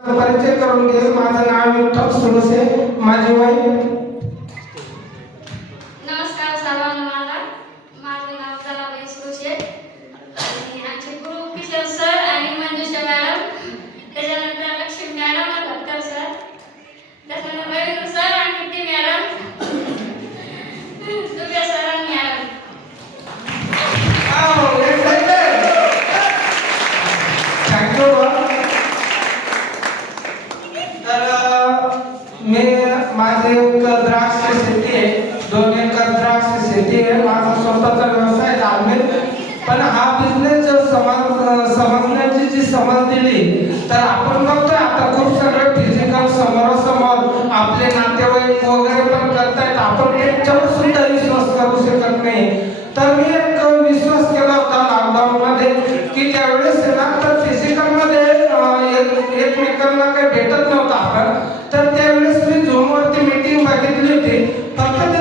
परिचय करून घेईल. माझं नाव विठ्ठल सुरसे, माझी वय. नमस्कार सर्वांना. माझे नाव जनाबाई सुरसे आणि आमचे गुरु किशोर सर आणि मंजुषा मॅडम, त्याच्यानंतर लक्ष्मी मॅडम आणि डॉक्टर सर, त्याच्यानंतर रवींद्र सर आणि कीर्ती मॅडम, दुबे सर आणि मॅडम. थँक्यू. मी माझे एक द्राक्ष शेती आहे, 2 एकर द्राक्ष शेती आहे. माझा स्वतःचा व्यवसाय धार्मिक, पण हा बिझनेस समजण्याची जी समज दिली तर आपण बघतोय आता खूप सगळं फिजिकल समोरासमोर आपले नातेवाईक वगैरे पण करतायत. आपण याच्यावर सुद्धा विश्वास करू शकत नाही. तर मी एक विश्वास केला होता लॉकडाऊन मध्ये की त्यावेळेस ना तर फिजिकल मध्ये एकमेकांना काही भेटत नव्हतं आपण, तर त्यावेळेस मी झूम वरती मीटिंग बघितली होती. फक्त